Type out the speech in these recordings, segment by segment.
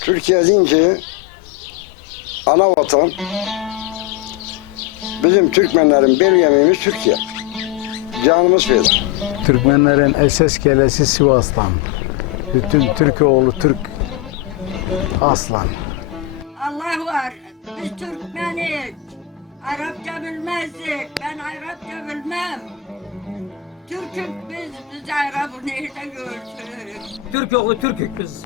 Türkiye deyince ana vatan, bizim Türkmenlerin bir yemeğimiz Türkiye. Canımız feda. Türkmenlerin esas kelesi Sivas'tan. Bütün Türkoğlu Türk aslan. Allah var. Biz Türkmeniz. Arapça bilmezdik. Ben Arapça bilmem. Türk'ük biz Arap'ı nerede görsün? Türkoğlu Türk'ük biz.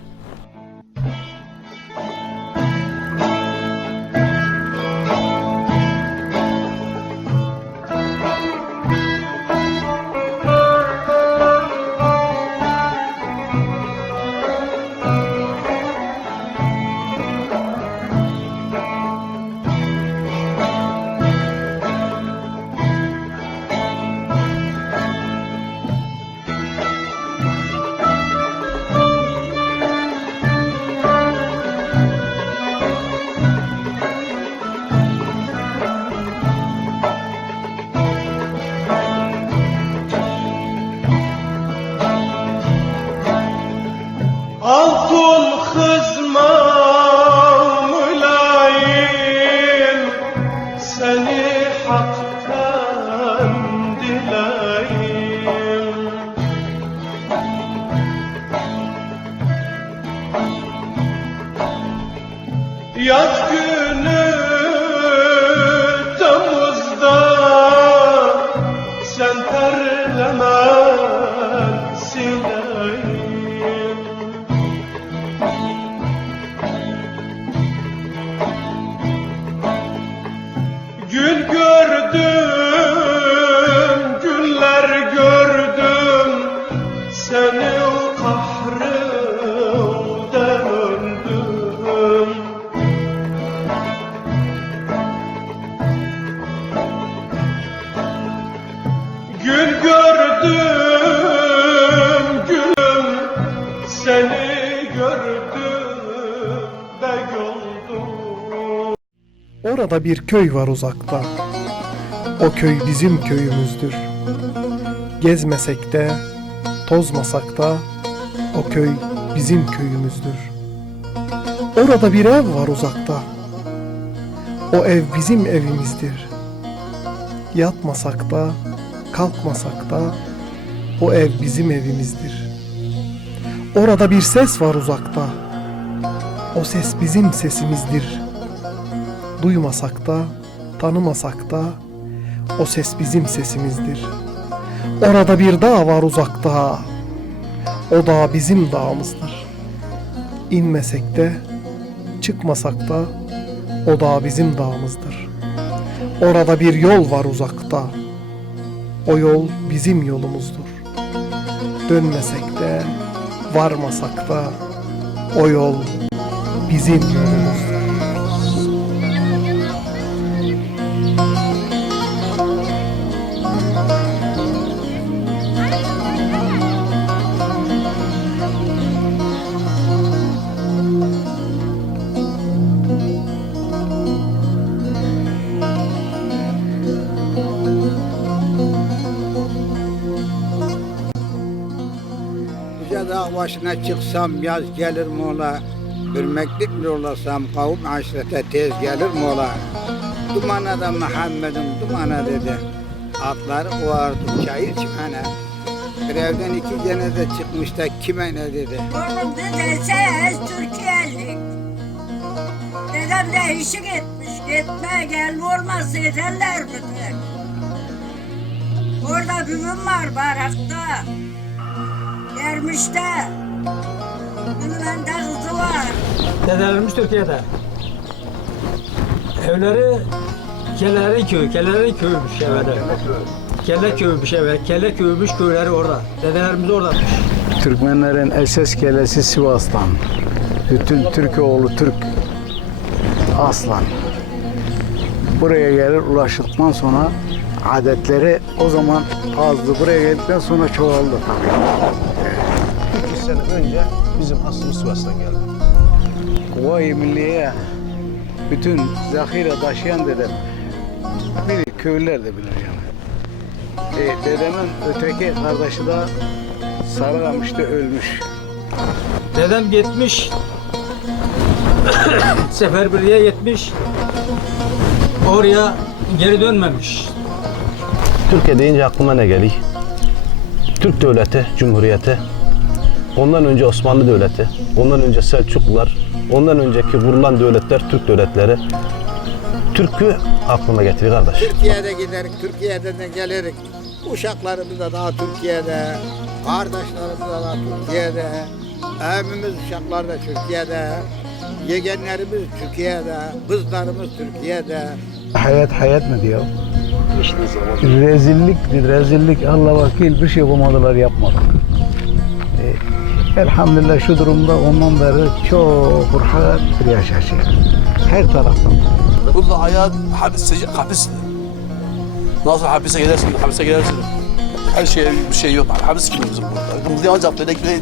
Altın hızma mülayim, seni haktan dileyim. Yaz günü Temmuz'da sen terlemezsin ey. Gül gördüm, güller gördüm, seni o kahrımdan öldüm. Gül gördüm, gülüm, seni gördüm, bek oldum. Orada bir köy var uzakta. O köy bizim köyümüzdür. Gezmesek de, tozmasak da o köy bizim köyümüzdür. Orada bir ev var uzakta. O ev bizim evimizdir. Yatmasak da, kalkmasak da o ev bizim evimizdir. Orada bir ses var uzakta. O ses bizim sesimizdir. Duymasak da, tanımasak da o ses bizim sesimizdir. Orada bir dağ var uzakta. O dağ bizim dağımızdır. İnmesek de, çıkmasak da o dağ bizim dağımızdır. Orada bir yol var uzakta. O yol bizim yolumuzdur. Dönmesek de, varmasak da o yol bizim yolumuzdur. Yüce dağ başına çıksam yaz gelir mola, hürmeklik mi olasam kavim aşirete tez gelir mola. Dumana da Muhammed'im dumana dedi, atları ovardım çayır çıkana. Grevden 2 cenaze çıkmış da kime ne dedi. Oğlum dedesi Türkiye'lik. Dedem de işi gitmiş. Gitme gel olmaz ederler mi de. Orada büyüm var barakta. Gelmiş de. Bunun bende kızı var. Dedelerimiz Türkiye'de. Evleri Kelleri köymüş evde. Kelle köymüş evet. Kelle köymüş köyleri orada. Dedelerimiz oradaymış. Türkmenlerin esas kelesi Sivas'tan. Bütün Türkoğlu Türk aslan. Buraya gelir ulaştıktan sonra adetleri o zaman azdı. Buraya geldikten sonra çoğaldı tabii. 200 sene önce bizim aslımız Sivas'tan geldi. Kuvayi Milliye bütün zahire taşıyan dedem. Biri köylüler de bilir yani. Dedemin öteki kardeşi de Sarıkamış'ta ölmüş. Dedem gitmiş seferberliğe gitmiş. Oraya geri dönmemiş. Türkiye deyince aklıma ne geliyor? Türk devleti, cumhuriyeti, ondan önce Osmanlı Devleti, ondan önce Selçuklular, ondan önceki kurulan devletler, Türk devletleri. Türk'ü aklıma getiriyor kardeş. Türkiye'de giderik, Türkiye'den de gelirik. Uşaklarımız da daha Türkiye'de, kardeşlerimiz de daha Türkiye'de, evimiz uşaklar da Türkiye'de, yegenlerimiz Türkiye'de, kızlarımız Türkiye'de. Hayat mı diyor? Rezillik Allah vakil bir şey yapamadılar, yapmadık. Elhamdülillah şu durumda ondan beri çok rahat bir yaşayacak. Her taraftan. Burada hayat hapis. Nasıl hapise gidersin? Her şeye bir şey yok. Hapis gibi bizim burada. Kımızı alacak, dedek bile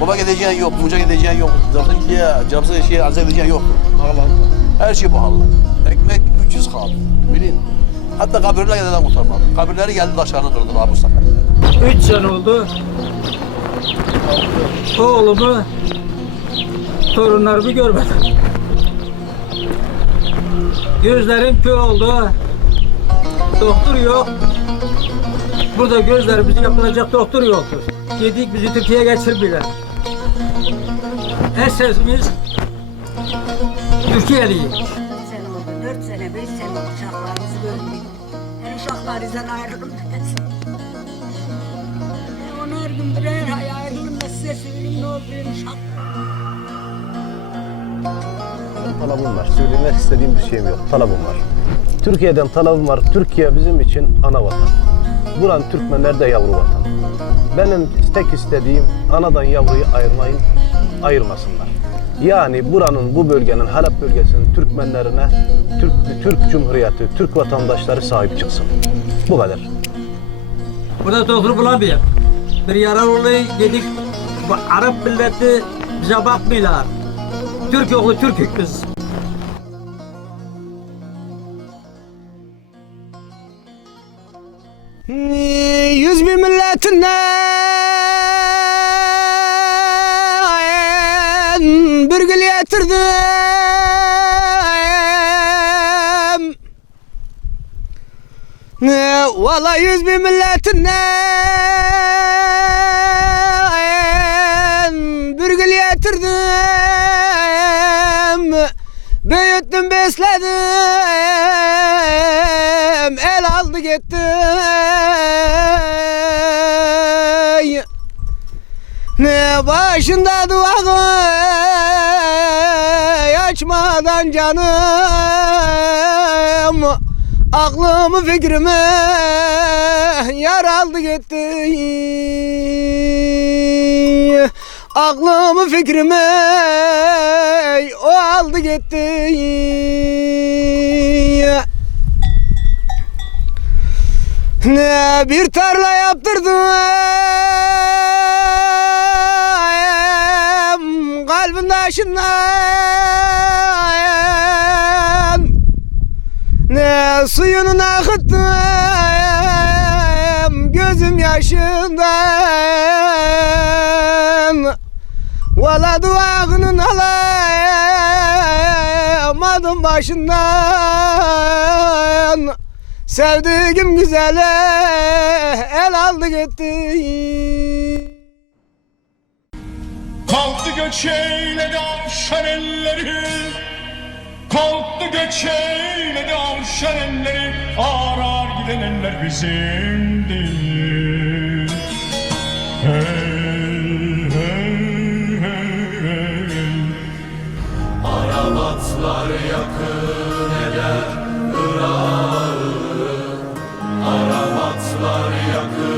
baba gideceğin yok, muca gideceğin yok. Camsa şeye arıza edeceğin yok. Her şey pahalı. Ekmek 300 kaldı. Bilin. Hatta kabirlere gelen kurtarmadı. Kabirleri geldi taşlarını kırdılar bu sefer. 3 sene oldu. Oğlumu, torunlarımı görmedim. Gözlerim kör oldu. Doktor yok. Burada gözlerimizi yapılacak doktor yoktur. Dedik bizi Türkiye'ye geçirdiler. Esasımız Türkiye'liyiz. 4 sene oldu, 4 sene, 5 sene oldu uşaklarımızı görmedik. Ben uşaklarımızdan ayrıldım demesin. Onu her gün birer ay ayrıldım da size söyleyeyim ne oldu benim uşaklarım. Talabım var. Söylemek istediğim bir şeyim yok. Talabım var. Türkiye'den talabım var. Türkiye bizim için ana vatan. Buran Türkmenler de yavru vatan. Benim tek istediğim anadan yavruyu ayırmasınlar. Yani buranın, bu bölgenin, Halep bölgesinin Türkmenlerine Türk Cumhuriyeti, Türk vatandaşları sahip çıksın. Bu kadar. Burada doktor bulamıyor. Bir yarar olayı dedik, bu Arap milleti bize bakmıyorlar. Türk oğlu Türk'ük biz. Yüz bir milletinden bir gül getirdim. Valla yüz bir milletinden bir gül getirdim. Büyüttüm, besledim, el aldı gitti. Ne başında duağı açmadan canım, aklımı fikrimi yar aldı gitti. Aklımı fikrimi o aldı gitti. Ne bir tarla yaptırdım, kalbin taşından. Ne suyunu akıttım, gözüm yaşından. Valla duanın alamadım başından. Sevdiğim güzele el aldı gitti. Kalktı göç eyledi avşar elleri, kalktı göç eyledi avşar elleri, ağır ağır giden eller bizim değil. Hey, hey, hey, hey. Arabatlar yakın eder Irak'ı, arabatlar yakın